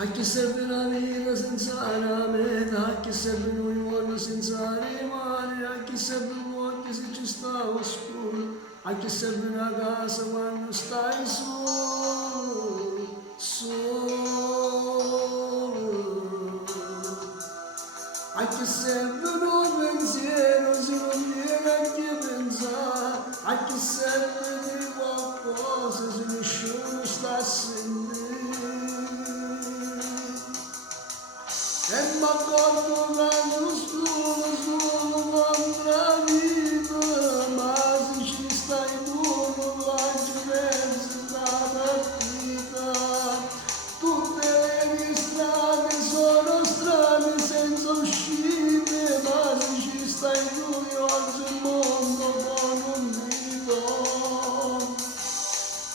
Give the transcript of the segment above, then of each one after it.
A chi serve una vita senza una meta, a chi serve un uomo senza rimane, a chi serve un occhio se ci sta oscuro, a chi serve una casa quando stai solo, solo. A chi serve un pensiero se non viene a chi pensare, a chi serve di qualcosa se nessuno sta a sentire. E m'accorgo quando solo contro la vita, ma se ci stai tu non faccio pensi sta partita. Tutte le mie strade sono strade senza uscite, ma se ci stai tu io oggi il mondo con un dito.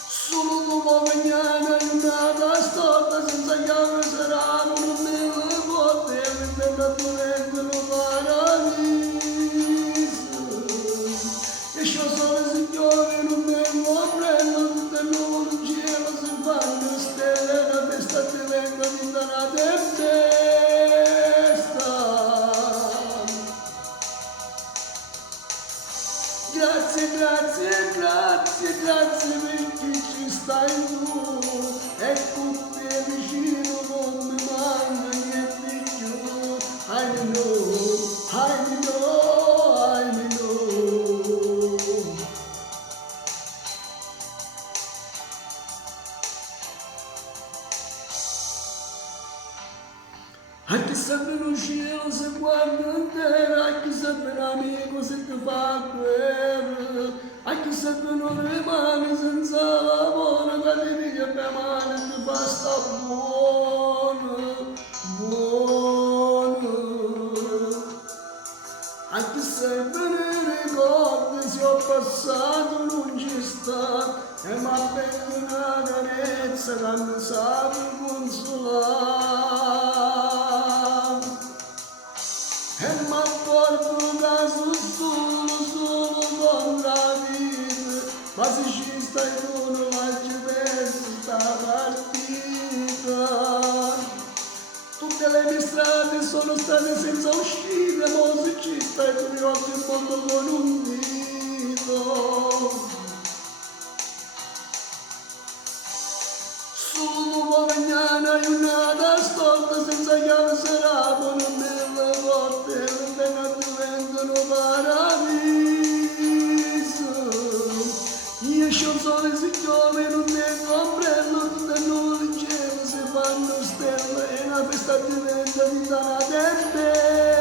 Solo come mañana in una storta senza chiave saranno non me lo porte la durante lo paradiso. E sciò sole signore non me lo prendo tutte le nuove in cielo si fanno stelle la testa ti vengo di una tempesta. Grazie, grazie, grazie, grazie perché ci stai tu e con te vicino non mi manca niente di più. I know, I know, I know. A chi serve lo cielo se guarda in terra, a chi serve un amico se ti fa guerra, a chi servono le mani senza lavoro, che ti piglia per mano e ti fa sta buono, buono. A chi servono i ricordi se ho passato non ci sta, e mi appendo una carezza che mi sa consolare. E m'apporto un caso solo con la vita, ma se ci stai tu non faccio pensi sta partita. Tutte le mie strade sono state senza uscita, ma se ci stai tu io apro il mondo con un dito. Solo mañana in una storta senza chiave sarà non nelle porte non diventano paradiso. Io c'ho sole signore non ne comprendo tutte nuove in cielo si fanno stelle e una festa diventa vita una tempesta.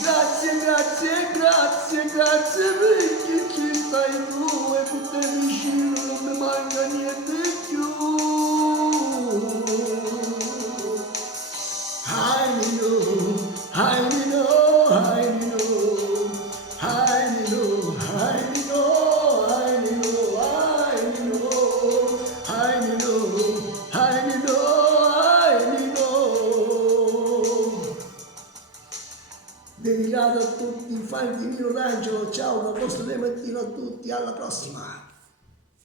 Grazie, grazie, grazie, grazie perché ci stai tu e con te vicino non mi manca niente di più. I know, I know, I know, I know, I know, I know, I know, I know, I know. Dedicato a tutti i fan di Miro d'Angelo, ciao, da vostro Demettino a tutti, alla prossima!